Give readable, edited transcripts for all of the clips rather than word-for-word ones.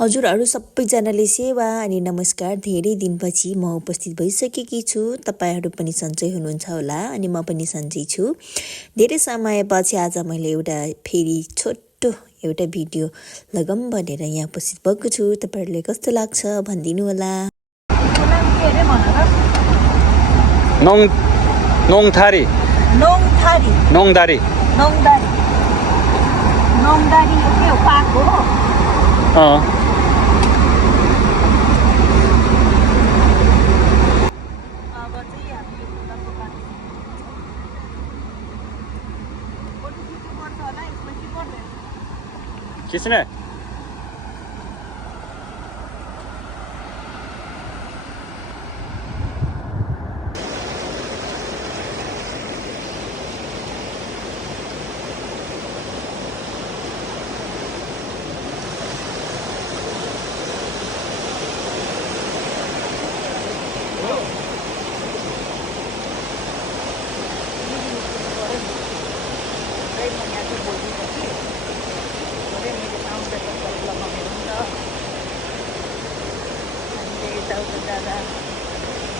हजुरहरू सबैजनाले सेवा अनि नमस्कार। धेरै दिनपछि म उपस्थित भइसकेकी छु। तपाईहरू पनि सन्चै हुनुहुन्छ होला अनि म पनि सन्चै छु। धेरै समयपछि आज मैले फेरि छोटो एउटा भिडियो लगाऊँ भनेर यहाँ उपस्थित भएको छु। तपाईहरुले कस्तो लाग्छ भनिदिनु होला। नोङथारी के हो पाक हो? किसने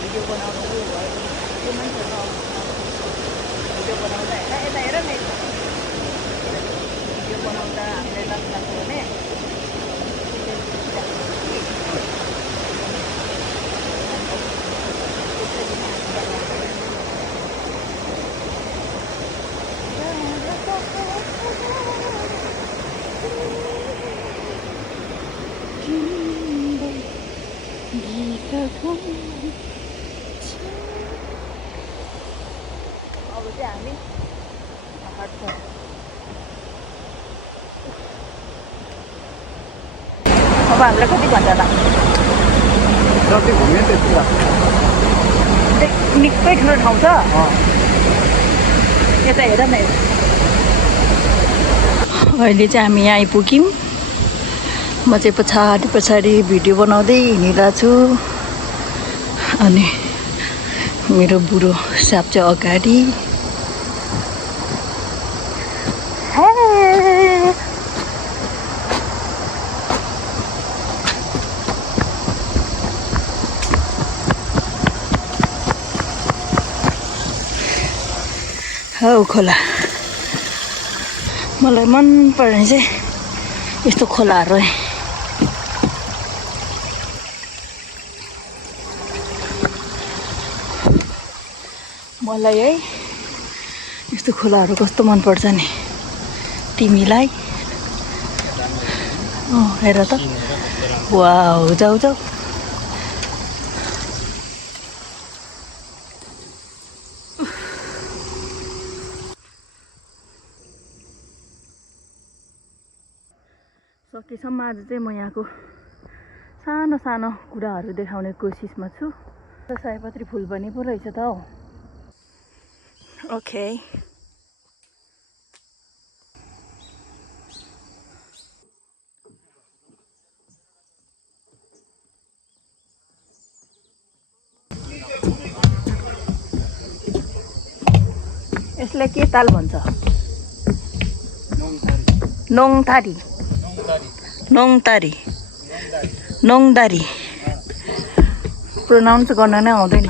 भिडियो बनाउनु भयो त्यो मान्छेहरु भिडियो बनाउँदा हेर न भिडियो बनाउँदा हामीले लाग्छ भने अब चाहिँ हामी हट्छौँ। अब हामीलाई कति घन्टा लाग्छ? जति घुम्यो त्यति लाग्छ। निकै ठुलो ठाउँ छ। यता हेर न। अहिले चाहिँ हामी यहाँ आइपुग्यौँ। म चाहिँ पछाडि भिडियो बनाउँदै हिँडिरहेको छु अनि मेरो बुढो साप चाहिँ अगाडि। हौ खोला मलाई मन पर्ने चाहिँ यस्तो खोलाहरू मलाई है यस्तो खोलाहरू कस्तो मन पर्छ नि तिमीलाई? हेर त वाउ जाऊ सकेसम्म आज चाहिँ म यहाँको सानो सानो कुराहरू देखाउने कोसिसमा छु। सयपत्री फुल पनि पो रहेछ त हौ। ओके यसलाई के ताल भन्छ? नोङदारी प्रोनाउन्स गर्न नै आउँदैन।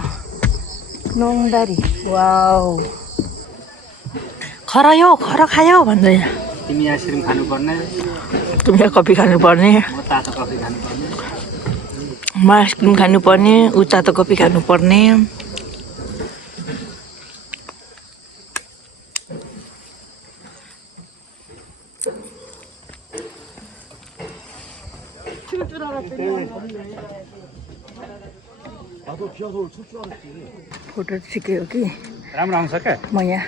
नोङदारी वाउ खरायो खरा खायो भन्दैन। तिमी आइसक्रिम खानुपर्ने, तिमी कफी खानुपर्ने, म तातो कफी खानुपर्ने। म आइसक्रिम खानुपर्ने, ऊ तातो कफी खानुपर्ने। फोटो छिक्यो कि राम्रो आउँछ क्या? म यहाँ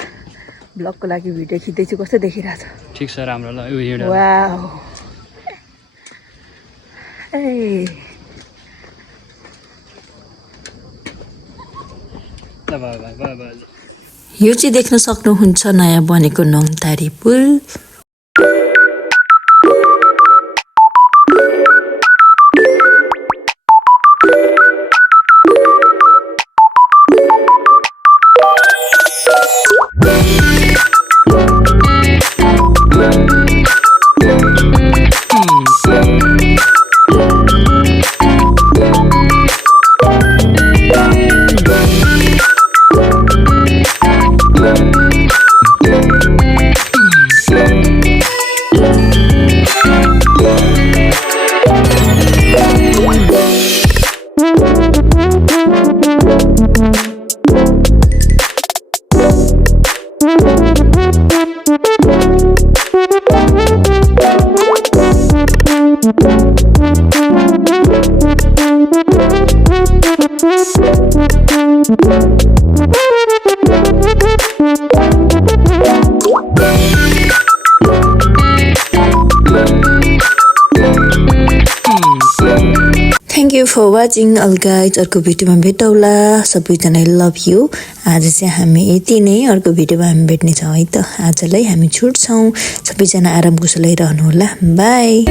ब्लगको लागि भिडियो खिच्दैछु। कस्तो देखिरहेछ? ठिक छ, राम्रो ल। उयो वाउ ए यो चाहिँ देख्न सक्नुहुन्छ नयाँ बनेको नोङथारी पुल। Thank you for watching all guys. अर्को भिडियोमा भेटौँला सबैजनालाई लभ यु। आज चाहिँ हामी यति नै, अर्को भिडियोमा हामी भेट्ने छौँ है त। आजलाई हामी छुट्छौँ, सबैजना आराम कुशलै रहनु होला। बाई।